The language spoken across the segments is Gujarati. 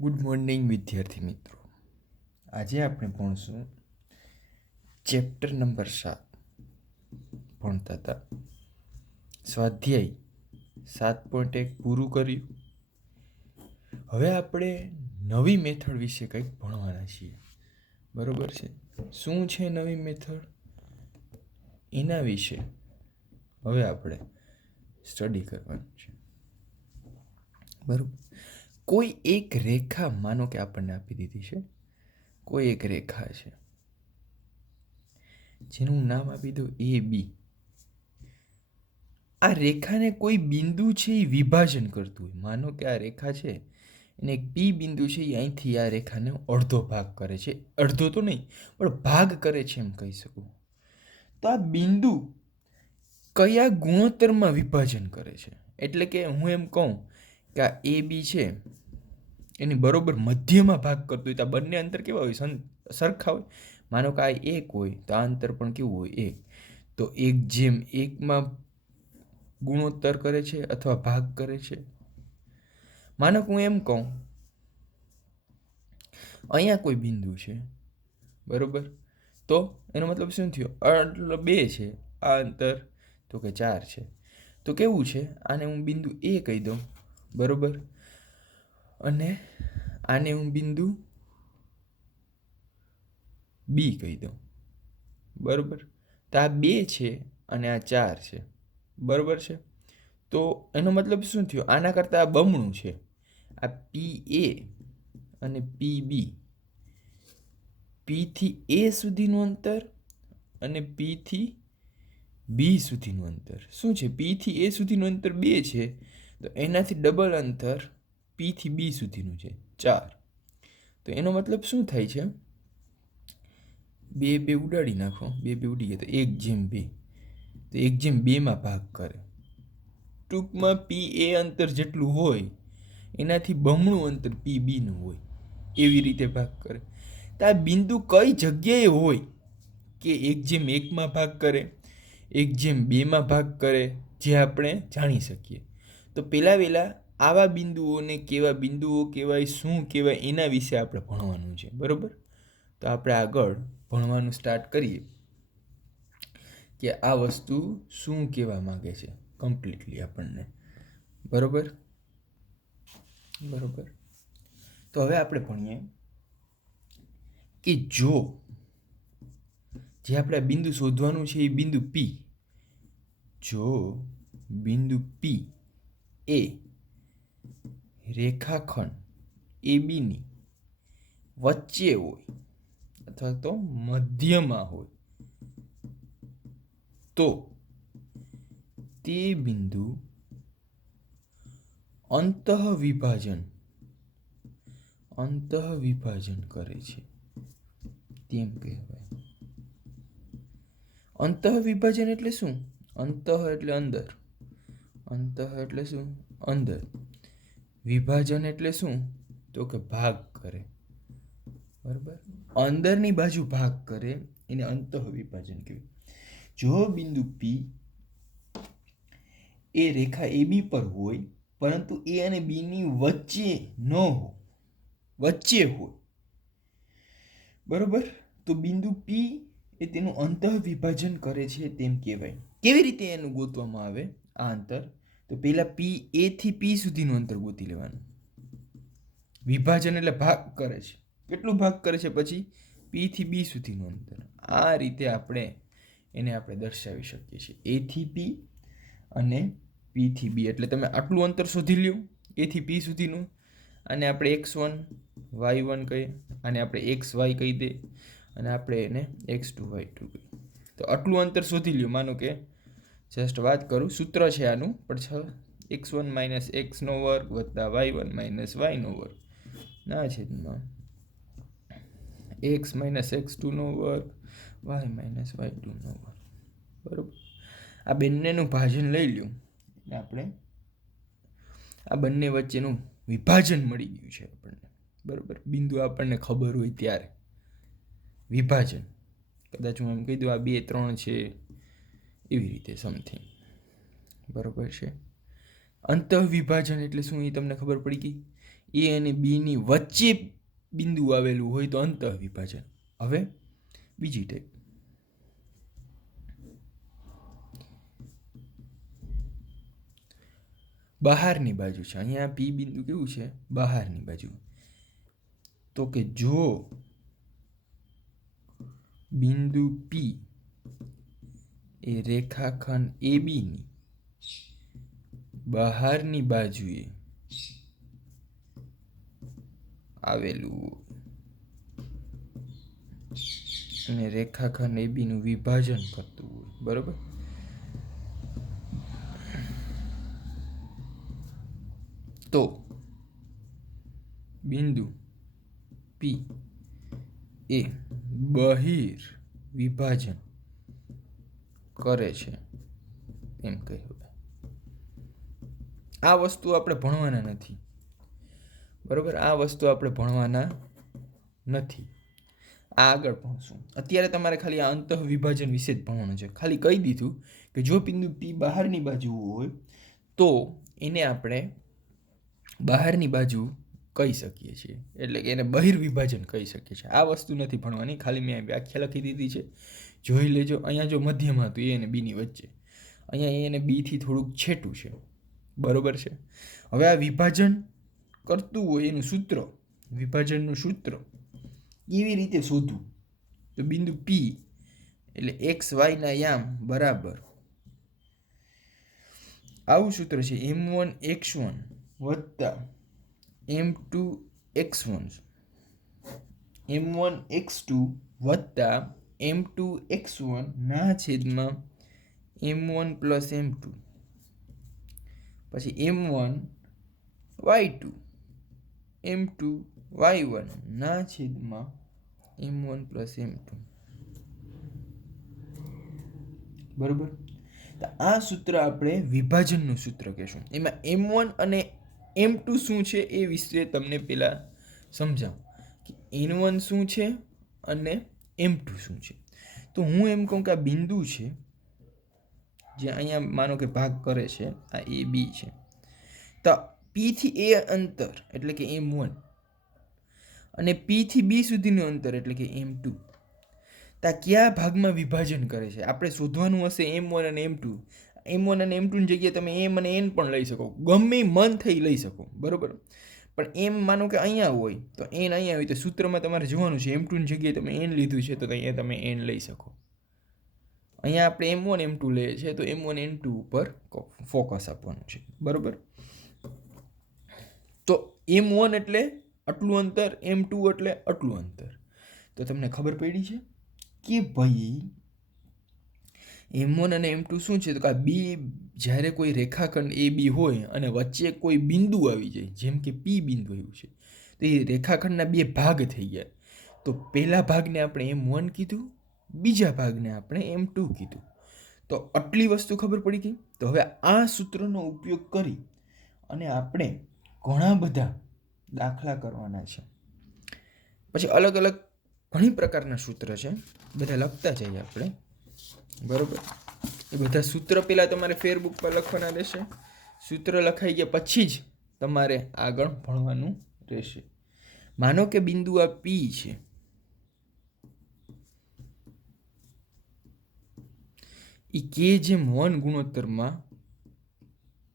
ગુડ મોર્નિંગ વિદ્યાર્થી મિત્રો. આજે આપણે ભણશું ચેપ્ટર નંબર 7 ભણતા હતા. સ્વાધ્યાય 7.1 પૂરું કર્યું. હવે આપણે નવી મેથડ વિશે કંઈક ભણવાના છીએ, બરોબર છે? શું છે નવી મેથડ, એના વિશે હવે આપણે સ્ટડી કરવાનું છે, બરોબર? કોઈ એક રેખા માનો કે આપણને આપી દીધી છે. કોઈ એક રેખા છે જેનું નામ આપી દો AB. આ રેખાને કોઈ બિંદુ છે એ વિભાજન કરતું હોય. માનો કે આ રેખા છે એને એક P બિંદુ છે એ અહીંથી આ રેખાને અડધો ભાગ કરે છે. અડધો તો નહીં પણ ભાગ કરે છે એમ કહી શકું. તો આ બિંદુ કયા ગુણોત્તરમાં વિભાજન કરે છે? એટલે કે હું એમ કહું કે આ AB છે એની બરોબર મધ્યમાં ભાગ કરતું હોય તો આ બંને અંતર કેવા હોય? સરખા હોય. માનો કે આ 1 હોય તો આ અંતર પણ કેવું હોય? 1. તો 1:1 ગુણોત્તર કરે છે અથવા ભાગ કરે છે. માનો કે હું એમ કહું અહીંયા કોઈ બિંદુ છે, બરોબર? તો એનો મતલબ શું થયો? 2 છે આ અંતર, તો કે 4 છે. તો કેવું છે? આને હું બિંદુ A કહી દઉં, બરોબર? અને આને હું બિંદુ B કહી દઉં, બરોબર? તો આ 2 છે અને આ 4 છે, બરોબર છે? તો એનો મતલબ શું થયો? આના કરતાં આ બમણું છે. આ PA અને PB, P થી A સુધીનું અંતર અને P થી B સુધીનું અંતર શું છે? P થી A સુધીનું અંતર 2 છે, તો એનાથી ડબલ અંતર P થી B સુધીનું છે 4. તો એનો મતલબ શું થાય છે? 2 ઉડાડી નાખો, 2 ઉડી ગયા તો 1:2. તો 1:2 ભાગ કરે. ટૂંકમાં PA અંતર જેટલું હોય એનાથી બમણું અંતર PBનું હોય, એવી રીતે ભાગ કરે. તો આ બિંદુ કઈ જગ્યાએ હોય કે 1:1 ભાગ કરે, 1:2 ભાગ કરે, જે આપણે જાણી શકીએ. તો પહેલા આવા બિંદુઓને કેવા બિંદુઓ કહેવાય, શું કહેવાય, એના વિશે આપણે ભણવાનું છે, બરોબર? તો આપણે આગળ ભણવાનું સ્ટાર્ટ કરીએ કે આ વસ્તુ શું કહેવા માંગે છે કમ્પ્લીટલી આપણને, બરોબર? તો હવે આપણે ભણીએ કે જો જે આપણે બિંદુ શોધવાનું છે એ બિંદુ P, જો બિંદુ P એ રેખાખંડ ABની વચ્ચે હોય અથવા તો મધ્યમાં હોય તો તે બિંદુ અંતઃવિભાજન કરે છે તેમ કહેવાય. અંતઃવિભાજન એટલે શું? અંતઃ એટલે અંદર, એટલે શું? અંદર. વિભાજન એટલે શું? તો કે ભાગ કરે, બરાબર? અંદરની બાજુ ભાગ કરે એને અંતઃવિભાજન કહેવાય. જો બિંદુ P એ રેખા AB પર હોય પરંતુ A અને B ની વચ્ચે ન હોય, વચ્ચે હોય, બરોબર? તો બિંદુ P એ તેનું અંતઃવિભાજન કરે છે તેમ કહેવાય. કેવી રીતે એનું ગોતવામાં આવે આ અંતર? તો પહેલા P A થી P સુધીનું અંતર ગોતી લેવાનું. વિભાજન એટલે ભાગ કરે છે. કેટલું ભાગ કરે છે? પછી P થી B સુધીનું અંતર. આ રીતે આપણે દર્શાવી શકીએ છીએ, A થી P અને P થી B. એટલે તમે આટલું અંતર શોધી લ્યો A થી P સુધીનું, અને આપણે x1 y1 કહીએ, અને આપણે xy કહી દે, અને આપણે એને x2 y2 કહીએ. તો આટલું અંતર શોધી લ્યો. માનો કે જસ્ટ વાત કરું, સૂત્ર છે આનું, પણ x1 - x2 + y1 - y2 ના છેદમાં x - x2 2 y - y2 બરોબર? આ બંનેનું ભાજન લઈ લ્યો, આપણે આ બંને વચ્ચેનું વિભાજન મળી ગયું છે આપણને, બરોબર? બિંદુ આપણને ખબર હોય ત્યારે વિભાજન, કદાચ હું એમ કહી દઉં આ 2 3 છે, એવી રીતે સમથિંગ, બરોબર છે? અંતઃવિભાજન એટલે શું એ તમને ખબર પડી ગઈ? એ અને બીની વચ્ચે બિંદુ આવેલું હોય તો અંતઃવિભાજન. હવે બીજી ટાઈપ, બહારની બાજુ છે. અહીંયા પી બિંદુ કેવું છે? બહારની બાજુ. તો કે જો બિંદુ પી એ રેખાખંડ એબીની બહારની બાજુએ આવેલું અને રેખાખંડ એબીનું વિભાજન કરતું હોય, બરોબર? તો બિંદુ પી એ બહિર વિભાજન કરે છે એમ કહ્યું. આ વસ્તુ આપણે ભણવાના નથી, બરોબર? આ વસ્તુ આપણે ભણવાના નથી, આ આગળ ભણશું. અત્યારે તમારે ખાલી આ અંતઃ વિભાજન વિશે જ ભણવાનું છે. ખાલી કહી દીધું કે જો બિંદુ પી બહારની બાજુ હોય તો એને આપણે બહારની બાજુ કહી શકીએ છીએ, એટલે કે એને બહિર્વિભાજન કહી શકીએ છીએ. આ વસ્તુ નથી ભણવાની, ખાલી મેં વ્યાખ્યા લખી દીધી છે, જોઈ લેજો. અહીંયા જો મધ્યમાં હતું એ અને બીની વચ્ચે, અહીંયા એ અને બીથી થોડુંક છેટું છે, બરોબર છે? હવે આ વિભાજન કરતું હોય એનું સૂત્ર, વિભાજનનું સૂત્ર કેવી રીતે શોધવું? તો બિંદુ પી એટલે એક્સ વાયના યામ બરાબર આવું સૂત્ર છે, m1x1 વત્તા m2x1 m1x2 વત્તા m2x1 ના છેદમાં m1 પ્લસ m2 પછી m1y2 m2 y1 ના છેદમાં m1 પ્લસ m2, બરોબર? તો આ સૂત્ર આપણે વિભાજનનું સૂત્ર કહેશું. એમાં m1 અને m2 શું છે એ વિશે તમને પહેલાં સમજાવું કે n1 શું છે અને m2 શું છે. તો હું એમ કહું કે આ બિંદુ છે જે અહીંયા માનો કે ભાગ કરે છે, આ એ બી છે. તો પી થી એ અંતર એટલે કે m1 અને પી થી બી સુધીનું અંતર એટલે કે m2 તા કયા ભાગમાં વિભાજન કરે છે આપણે શોધવાનું હશે. m1 અને m2, m1 અને m2 ની જગ્યાએ તમે m અને n પણ લઈ શકો, ગમે મન થઈ લઈ શકો, બરોબર? પણ m માનો કે અહીંયા હોય તો n અહીંયા હોય તો સૂત્રમાં તમારે જોવાનું છે m2 ની જગ્યાએ તમે n લીધું છે તો અહીંયા તમે n લઈ શકો. અહીંયા આપણે m1 m2 લઈએ છીએ તો m1 m2 ઉપર ફોકસ આપવાનું છે, બરોબર? તો m1 એટલે આટલું અંતર, m2 એટલે આટલું અંતર. તો તમને ખબર પડી છે કે ભાઈ m1 અને m2 શું છે? તો કે બી જ્યારે કોઈ રેખાખંડ એ બી હોય અને વચ્ચે કોઈ બિંદુ આવી જાય, જેમ કે પી બિંદુ આવ્યું છે, તો એ રેખાખંડના બે ભાગ થઈ ગયા. તો પહેલા ભાગને આપણે m1 કીધું, બીજા ભાગને આપણે m2 કીધું. તો આટલી વસ્તુ ખબર પડી ગઈ. તો હવે આ સૂત્રનો ઉપયોગ કરી અને આપણે ઘણા બધા દાખલા કરવાના છે. પછી અલગ અલગ ઘણી પ્રકારના સૂત્ર છે, બધા લખતા જઈએ આપણે, બરોબર? એ બધા સૂત્ર પહેલાં તમારે ફેરબુક પર લખવાના રહેશે. સૂત્ર લખાઈ ગયા પછી જ તમારે આગળ ભણવાનું રહેશે. માનો કે બિંદુ આ પી છે, એ k/1 ગુણોત્તરમાં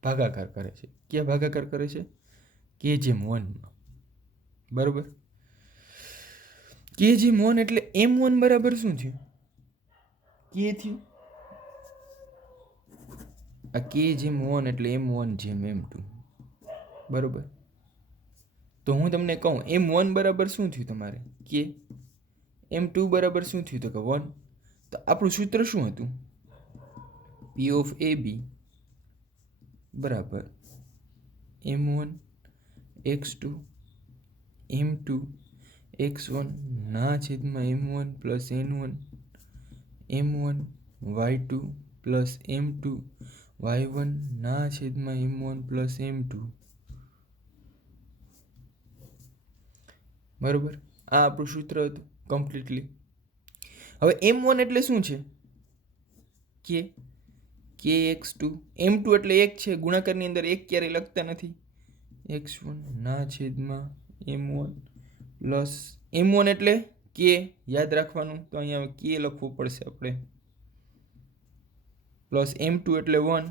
ભાગાકાર કરે છે. ક્યાં ભાગાકાર કરે છે? k/1 માં, બરોબર? k/1 એટલે m1 બરાબર શું થયું? k થયું. આ k/1 એટલે m1/m2, બરોબર? તો હું તમને કહું m1 બરાબર શું થયું તમારે? k. m2 બરાબર શું થયું? તો કે 1. તો આપણું સૂત્ર શું હતું? p of ab બરાબર m1 x2 m2 x1 ના છેદમાં m1 plus n1 m1 y2 plus m2 y1 ના છેદમાં m1 પ્લસ m2, બરોબર? આ આપણું સૂત્ર હતું કમ્પ્લીટલી. હવે m1 એટલે શું છે? k. kx2 m2 એટલે 1 છે, ગુણાકારની અંદર 1 ક્યારેય લખતા નથી, x1 ના છેદમાં m1 પ્લસ m1 એટલે કે યાદ રાખવાનું, તો અહીંયા કે લખવું પડશે આપણે, પ્લસ m2 એટલે 1,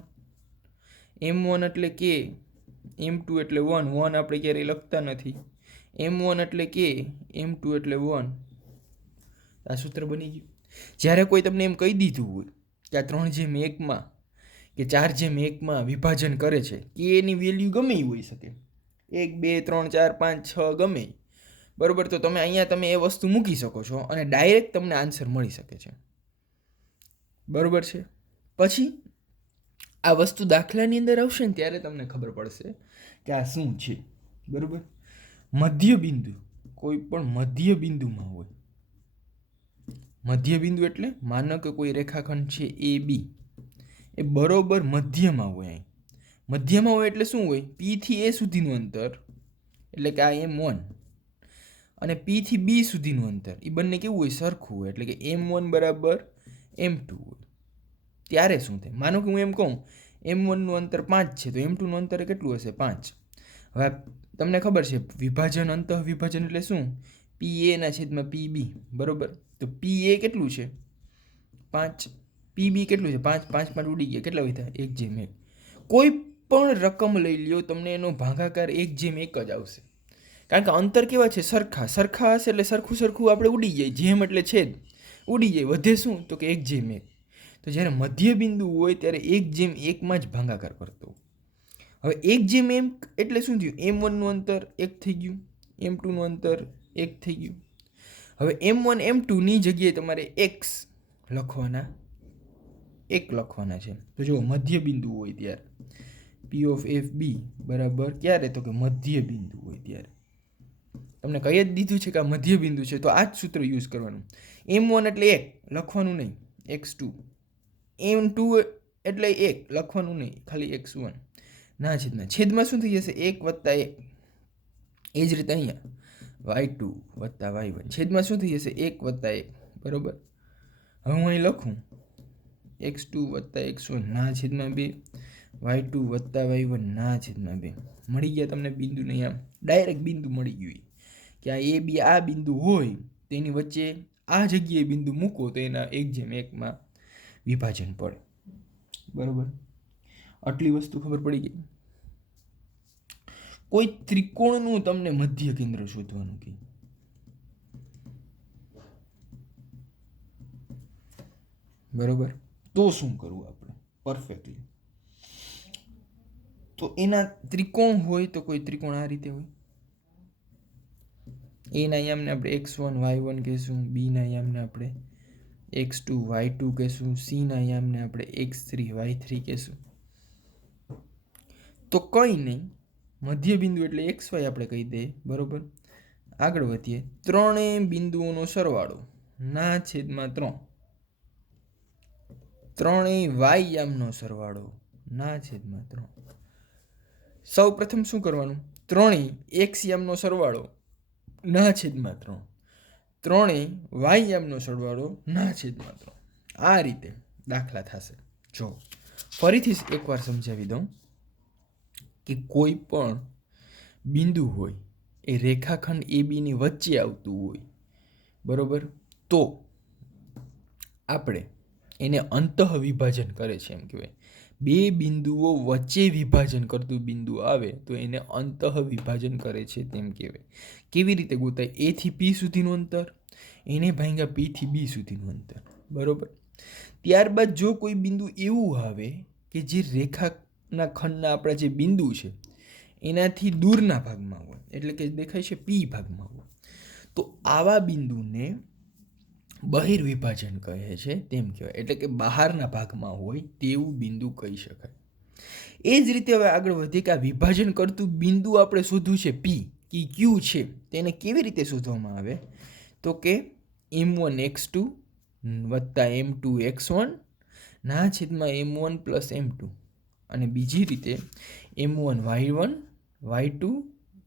m1 એટલે કે, m2 એટલે 1, 1 આપણે ક્યારેય લખતા નથી, m1 એટલે કે, m2 એટલે 1. આ સૂત્ર બની ગયું. જ્યારે કોઈ તમને એમ કહી દીધું હોય કે આ 3:1 કે 4:1 વિભાજન કરે છે, કે એની વેલ્યુ ગમે એ હોઈ શકે, 1 2 3 4 5 6 ગમે, બરોબર, તો તમે અહીંયા તમે એ વસ્તુ મૂકી શકો છો અને ડાયરેક્ટ તમને આન્સર મળી શકે છે, બરોબર છે. પછી આ વસ્તુ દાખલાની અંદર આવશે ને ત્યારે તમને ખબર પડશે કે આ શું છે, બરોબર. મધ્ય બિંદુ કોઈ પણ મધ્ય બિંદુમાં હોય, મધ્ય બિંદુ એટલે માનો કે કોઈ રેખાખંડ છે એ બી, એ બરોબર મધ્યમાં હોય. અહીં મધ્યમાં હોય એટલે શું હોય, પી થી એ સુધીનું અંતર એટલે કે આ m1 અને પી થી બી સુધીનું અંતર એ બંને કેવું હોય, સરખું હોય, એટલે કે m1 બરાબર m2 હોય. ત્યારે શું થાય, માનો કે હું એમ કહું m1 નું અંતર 5 છે, તો m2 નું અંતર કેટલું હશે, 5. હવે તમને ખબર છે વિભાજન અંતઃ વિભાજન એટલે શું, PA ના છેદમાં PB, બરોબર. તો PA કેટલું છે 5, PB કેટલું છે 5, 5 5 ઉડી ગયા, કેટલા વધ્યા 1/1. કોઈ પણ રકમ લઈ લ્યો તમને એનો ભાગાકાર 1/1 જ આવશે, કારણ કે અંતર કેવા છે, સરખા સરખા હશે એટલે સરખું સરખું આપણે ઉડી જાય, જેમ એટલે છેદ ઉડી જાય, વધે શું તો કે 1/1. તો જ્યારે મધ્ય બિંદુ હોય ત્યારે 1/1 જ ભાગાકાર કરતો. હવે 1/1 એટલે શું થયું, m1 નું અંતર 1 થઈ ગયું, m2 નું અંતર 1 થઈ ગયું. હવે m1 m2 ની જગ્યાએ તમારે x લખવાના, 1 લખવાના છે. તો જો મધ્ય બિંદુ હોય ત્યારે P of FB બરાબર ક્યારે, તો કે મધ્ય બિંદુ હોય ત્યારે. તમને કહી જ દીધું છે કે આ મધ્ય બિંદુ છે, તો આ જ સૂત્ર યુઝ કરવાનું. m1 એટલે 1 લખવાનું નહીં, x2, m2 એટલે 1 લખવાનું નહીં, ખાલી x1 ના છેદમાં, છેદમાં શું થઈ જશે 1 + 1. એ જ રીતે અહીંયા y2 + y1 છેદમાં શું થઈ જશે 1 + 1, બરોબર. હવે હું અહીં લખું x2 + x1 ના છેદમાં 2, y2 + y1 ના છેદમાં 2. મળી ગયા તમને બિંદુ નહીં, આમ ડાયરેક્ટ બિંદુ મળી ગયું કે આ એ બી આ બિંદુ હોય તેની વચ્ચે આ જગ્યાએ બિંદુ મૂકો તો એના 1/1 વિભાજન પડે, બરોબર. આટલી વસ્તુ ખબર પડી ગઈ. કોઈ ત્રિકોણનું તમને મધ્ય કેન્દ્ર શોધવાનું કે, બરોબર, તો શું કરવું આપણે પરફેક્ટલી, તો એના ત્રિકોણ હોય તો કોઈ ત્રિકોણ આ રીતે હોય, એના યામને આપણે x1 y1 કહેશું, બી ના યામને આપણે x2 y2 કહેશું, સી ના યામને આપણે x3 y3 કહેશું. તો કંઈ નહીં, મધ્ય બિંદુ એટલે xy આપણે કહી દઈએ, બરોબર. આગળ વધીએ, ત્રણેય બિંદુઓનો સરવાળો ના છેદમાં 3, ત્રણેય y યામનો સરવાળો ના છેદમાં 3. સૌ પ્રથમ શું કરવાનું, ત્રણેય x યામનો સરવાળો ના છેદમાં 3, ત્રણેય y યામનો સરવાળો ના છેદમાં 3. આ રીતે દાખલા થશે. જો ફરીથી એકવાર સમજાવી દઉં કે કોઈ પણ બિંદુ હોય એ રેખાખંડ ABની વચ્ચે આવતું હોય, બરોબર, તો આપણે એને અંતઃ વિભાજન કરે છે એમ કહેવાય. બે બિંદુઓ વચ્ચે વિભાજન કરતું બિંદુ આવે તો એને અંતઃ વિભાજન કરે છે તેમ કહેવાય. કેવી રીતે ગોતાય, A થી P સુધીનું અંતર, એને ભાગ્યા P થી B સુધીનું અંતર, બરોબર. ત્યારબાદ જો કોઈ બિંદુ એવું આવે કે જે રેખાના ખંડના આપણા જે બિંદુ છે એનાથી દૂરના ભાગમાં હોય, એટલે કે દેખાય છે P ભાગમાં હોય, તો આવા બિંદુને બહિર્વિભાજન કહે છે તેમ કહેવાય, એટલે કે બહારના ભાગમાં હોય તેવું બિંદુ કહી શકાય. એ જ રીતે હવે આગળ વધીએ કે આ વિભાજન કરતું બિંદુ આપણે શોધવું છે P કે Q છે, તેને કેવી રીતે શોધવામાં આવે, તો કે m1 x2 + m2 x1 ના છેદમાં m1 + m2, અને બીજી રીતે m1 y1 y2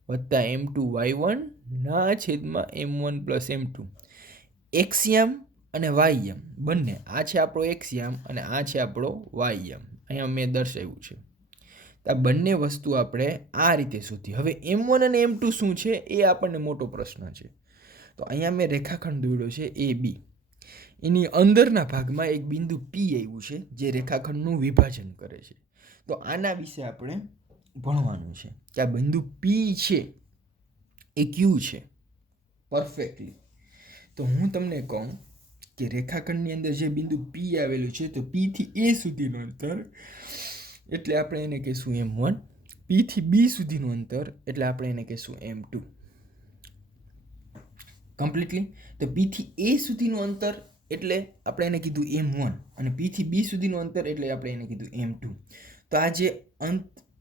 + m2 y1 ના છેદમાં m1 + m2. x યામ અને y યામ બંને, આ છે આપણો x યામ અને આ છે આપણો y યામ, અહીંયા મેં દર્શાવ્યું છે. તો આ બંને વસ્તુ આપણે આ રીતે શોધી. હવે M1 અને M2 શું છે એ આપણને મોટો પ્રશ્ન છે. તો અહીંયા મેં રેખાખંડ દોર્યો છે AB. એની અંદરના ભાગમાં એક બિંદુ P આવ્યું છે જે રેખાખંડનું વિભાજન કરે છે. તો આના વિશે આપણે ભણવાનું છે કે આ બિંદુ P છે એ કયું છે પરફેક્ટલી. તો હું તમને કહું કે રેખાખંડની અંદર જે બિંદુ P આવેલું છે તો P થી A સુધીનું અંતર એટલે આપણે એને કહીશું M1, P થી B સુધીનું અંતર એટલે આપણે એને કહીશું M2. કમ્પ્લીટલી. તો P થી A સુધીનું અંતર એટલે આપણે એને કીધું M1 અને P થી B સુધીનું અંતર એટલે આપણે એને કીધું M2. તો આ જે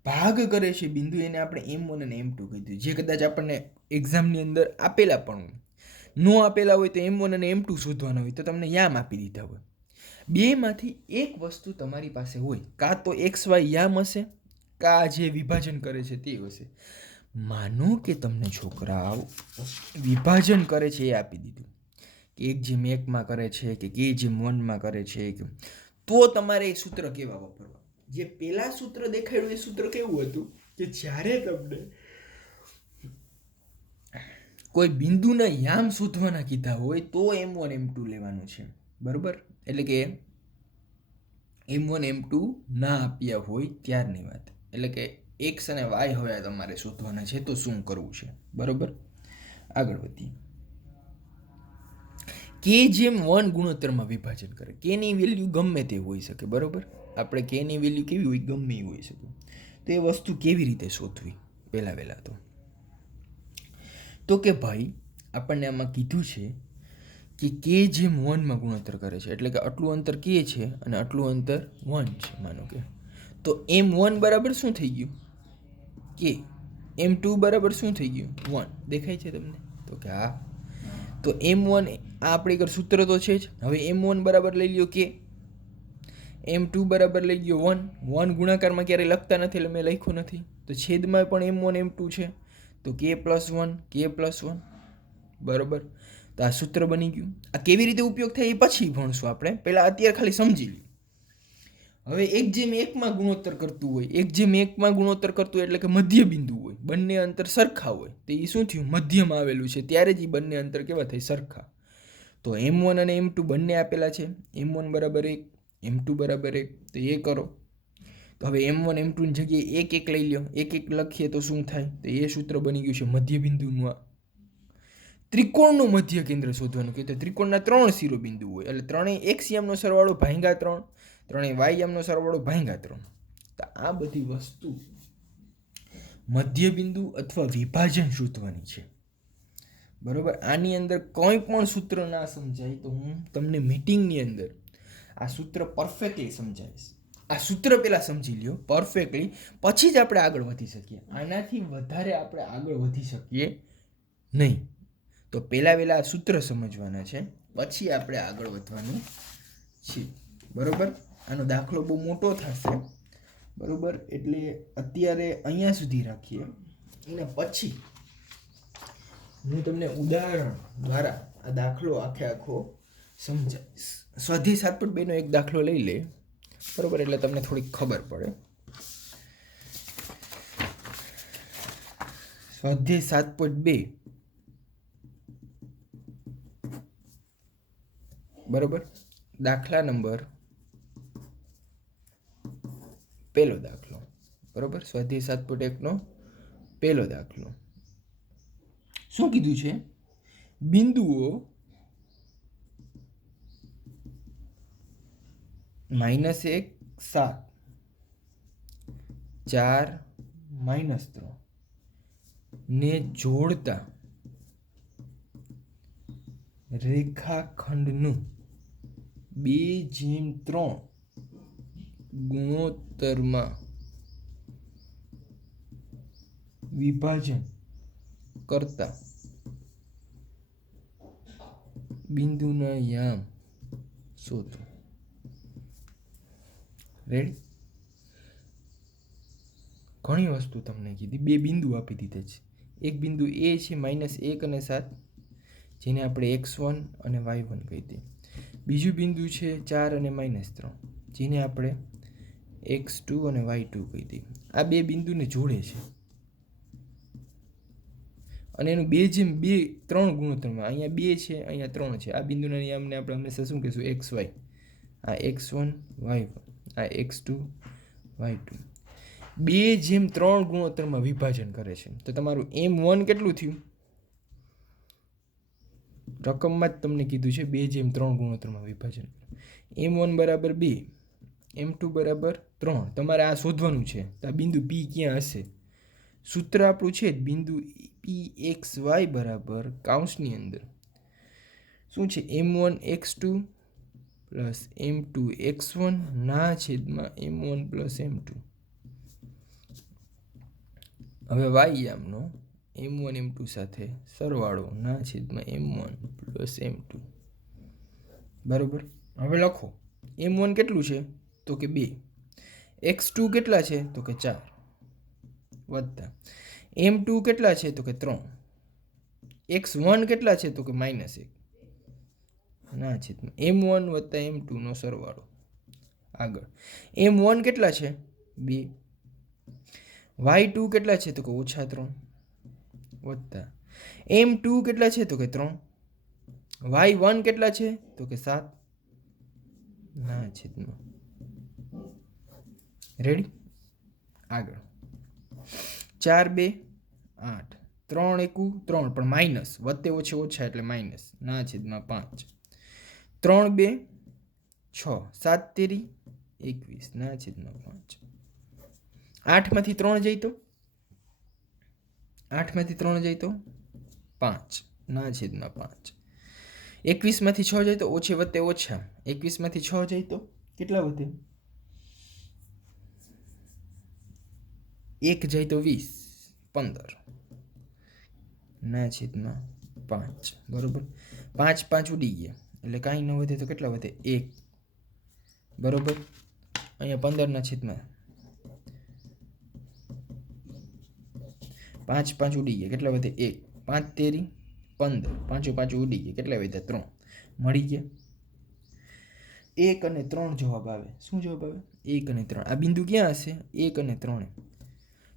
ભાગ કરે છે બિંદુ એને આપણે M1 અને M2 કીધું, જે કદાચ આપણને એક્ઝામની અંદર આપેલા પણ હોય. નો આપેલા હોય તો M1 અને M2 શોધવાના હોય તો તમને યામ આપી દીધા હોય. બેમાંથી એક વસ્તુ તમારી પાસે હોય, કાં તો XY યામ હશે કાં જે વિભાજન કરે છે તે હશે. માનો કે તમને છોકરાઓ વિભાજન કરે છે એ આપી દીધું કે 1/1 કરે છે કે k/1 કરે છે, તો તમારે એ સૂત્ર કેવા વાપરવા? જે પેલા સૂત્ર દેખાડ્યું એ સૂત્ર કેવું હતું કે જ્યારે તમને કોઈ બિંદુના યામ શોધવાના કીધા હોય તો M1 M2 લેવાનું છે, બરોબર? એટલે કે M1 M2 ના આપ્યા હોય ત્યારની વાત, એટલે કે X અને Y હવે તમારે શોધવાના છે તો શું કરવું છે, બરોબર? આગળ વધીએ. k/1 ગુણોત્તરમાં વિભાજન કરે. k ની વેલ્યુ ગમે તે હોઈ શકે, બરોબર? આપણે k ની વેલ્યુ કેવી હોય? ગમે એ હોઈ શકે. તો એ વસ્તુ કેવી રીતે શોધવી? પહેલા તો કે ભાઈ આપણને આમાં કીધું છે કે k/1 માં ગુણોત્તર કરે છે એટલે કે આટલું અંતર k છે અને આટલું અંતર 1 છે માનો કે. તો M1 બરાબર શું થઈ ગયું? k. M2 બરાબર શું થઈ ગયું? 1. દેખાય છે તમને? તો કે હા. તો M1 આ આપણી ઘર સૂત્ર તો છે જ. હવે M1 બરાબર લઈ લ્યો k, M2 બરાબર લઈ ગયો 1. 1 ગુણાકારમાં ક્યારેય લખતા નથી એટલે મેં લખ્યું નથી. તો છેદમાં પણ M1 M2 છે તો k+1 k+1, બરોબર? તો આ સૂત્ર બની ગયું. આ કેવી રીતે ઉપયોગ થાય એ પછી ભણશું આપણે, પહેલાં અત્યારે ખાલી સમજી લઈએ. હવે 1/1 ગુણોત્તર કરતું હોય, 1/1 ગુણોત્તર કરતું એટલે કે મધ્ય બિંદુ હોય, બંને અંતર સરખા હોય તો એ શું થયું? મધ્યમાં આવેલું છે ત્યારે જ એ બંને અંતર કેવા થાય? સરખા. તો M1 અને M2 બંને આપેલા છે. M1 બરાબર 1, M2 બરાબર 1. તો એ કરો. તો હવે M1 M2 ની જગ્યાએ 1 1 લઈ લો, 1 1 લખીએ તો શું થાય? તો એ સૂત્ર બની ગયું છે મધ્ય બિંદુનું. આ ત્રિકોણનું મધ્ય કેન્દ્ર શોધવાનું કે તો ત્રિકોણના 3 શિરોબિંદુ હોય એટલે ત્રણેય x યામનો સરવાળો ભાગ્યા 3, ત્રણેય y યામનો સરવાળો ભાગ્યા 3. તો આ બધી વસ્તુ મધ્ય બિંદુ અથવા વિભાજન શોધવાની છે, બરોબર? આની અંદર કોઈ પણ સૂત્ર ના સમજાય તો હું તમને મીટિંગની અંદર આ સૂત્ર પરફેક્ટલી સમજાવીશ. આ સૂત્ર પહેલાં સમજી લ્યો પરફેક્ટલી, પછી જ આપણે આગળ વધી શકીએ. આનાથી વધારે આપણે આગળ વધી શકીએ નહીં. તો પહેલાં આ સૂત્ર સમજવાના છે, પછી આપણે આગળ વધવાનું છે, બરોબર? આનો દાખલો બહુ મોટો થશે, બરોબર? એટલે અત્યારે અહીંયા સુધી રાખીએ અને પછી હું તમને ઉદાહરણ દ્વારા આ દાખલો આખો સમજાવીશ. સ્વાધ્યાય 7.2 નો એક દાખલો લઈ લે, બરોબર? એટલે તમને થોડીક ખબર પડે. સ્વાધ્યાય 7.2, બરોબર? દાખલા નંબર પહેલો દાખલો, બરોબર? સ્વાધ્યાય 7.1 નો પહેલો દાખલો. શું કીધું છે? બિંદુઓ -1 7 4 -3 ને જોડતા રેખાખંડનું 2/3 ગુણોત્તરમાં વિભાજન કરતા બિંદુના યામ શોધો. રેડી? ઘણી વસ્તુ તમને કીધી, બે બિંદુ આપી દીધા છે. એક બિંદુ A છે -1 અને 7, જેને આપણે x1 અને y1 કહી દઈએ. બીજું બિંદુ છે 4 અને -3, જેને આપણે x2 અને y2 કહી દઈએ. આ બે બિંદુને જોડે છે અને એનું 2:3 ગુણોત્તરમાં અહીંયા 2 છે, અહીંયા 3 છે. આ બિંદુને આપણે હંમેશા શું કહીશું? xy. આ x1 y1, આ x2 y2. 2:3 ગુણોત્તરમાં વિભાજન કરે છે. તો તમારું m1 કેટલું થયું? રકમમાં જ તમને કીધું છે 2:3 ગુણોત્તરમાં વિભાજન. m1 બરાબર 2, m2 બરાબર 3. તમારે આ શોધવાનું છે. તો આ બિંદુ P ક્યાં હશે? સૂત્ર આપણું છે બિંદુ pxy બરાબર કૌંસની અંદર શું છે? m1 x2 plus m2 x1 ના છેદમાં m1 પ્લસ m2. હવે y આમનો m1 m2 સાથે સરવાળો ના છેદમાં m1 પ્લસ m2. બરાબર. હવે લખો m1 કેટલું છે? તો કે 2. x2 કેટલા છે? તો કે 4 વત્તા m2 કેટલા છે? તો કે 3. x1 કેટલા છે? તો કે -1 ના છેદમાં m1 વત્તા m2 નો સરવાળો. આગળ m1 કેટલા છે? 2. y2 કેટલા છે? તો કે -3 વત્તા m2 કેટલા છે? તો કે 3. y1 કેટલા છે? તો કે 7 ના છેદમાં. રેડી? આગળ 4 2 8 3 1 3 પણ માઇનસ વત્તે ઓછે ઓછા એટલે માઇનસ ના છેદમાં 5. 3 2 6 7 તેરી 21 ના છેદમાં 5. 8 માંથી 3 જાય તો 5 ના છેદમાં 5. 21 માંથી 6 જાય તો ઓછે વત્તે ઓછા 21 માંથી 6 જાય તો કેટલા વધે? 1 જાય તો 20 15 ના છેદમાં 5. બરોબર. 5 5 ઉડી ગયા એટલે કાંઈ ન વધે તો કેટલા વધે? 1. બરોબર. અહીંયા 15 ના છેદમાં 5 5 ઉડી ગયા કેટલા વધે? 1. 5 તેરી 15. 5 5 ઉડી ગયા કેટલા વધ્યા? 3. મળી ગયા. 1 અને 3 જવાબ આવે. શું જવાબ આવે? 1 અને 3. આ બિંદુ ક્યાં હશે? 1 અને 3.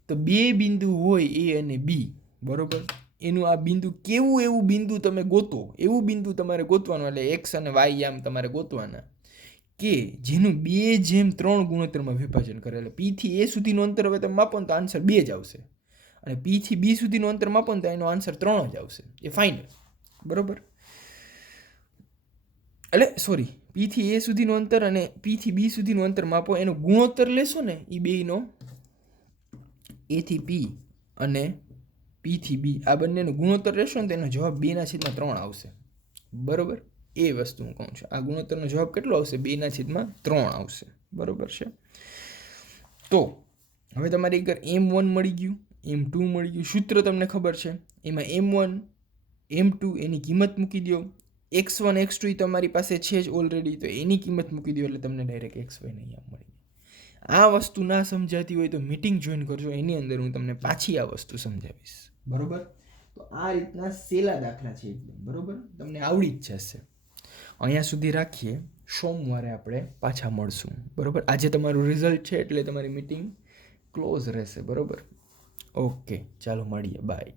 તો બે બિંદુ હોય A અને B. બરોબર. એનું આ બિંદુ કેવું એવું બિંદુ તમે ગોતો, એવું બિંદુ તમારે ગોતવાનું. એટલે x અને y આમ તમારે ગોતવાના કે જેનું 2:3 ગુણોત્તરમાં વિભાજન કરે. એટલે P થી A સુધીનું અંતર હવે તમે માપો તો આન્સર 2 જ આવશે અને P થી B સુધીનું અંતર માપો તો એનો આન્સર 3 જ આવશે. એ ફાઇનલ. બરોબર. એટલે સોરી, P થી A સુધીનું અંતર અને P થી B સુધીનું અંતર માપો, એનો ગુણોત્તર લેશો ને એ બેયનો, A થી P અને P થી B આ બંનેનો ગુણોત્તર લેશો ને તો એનો જવાબ 2/3 આવશે. બરોબર. એ વસ્તુ હું કહું છું. આ ગુણોત્તરનો જવાબ કેટલો આવશે? 2/3 આવશે. બરોબર છે. તો હવે તમારી આગળ m1 મળી ગયું, m2 મળી ગયું. સૂત્ર તમને ખબર છે. એમાં m1 m2 એની કિંમત મૂકી દો. x1 x2 તમારી પાસે છે જ ઓલરેડી, તો એની કિંમત મૂકી દો એટલે તમને ડાયરેક્ટ xy નહીં આમ મળી. આ વસ્તુ ના સમજાતી હોય તો મીટિંગ જોઈન કરજો. એની અંદર હું તમને પાછી આ વસ્તુ સમજાવીશ. બરોબર. તો આ રીતના સેલા દાખલા છે એકદમ. બરોબર. તમને આવડી જ જશે. અહીંયા સુધી રાખીએ. સોમવારે આપણે પાછા મળશું. બરોબર. આજે તમારું રિઝલ્ટ છે એટલે તમારી મીટિંગ ક્લોઝ રહેશે. બરોબર. ઓકે, ચાલો મળીએ. બાય.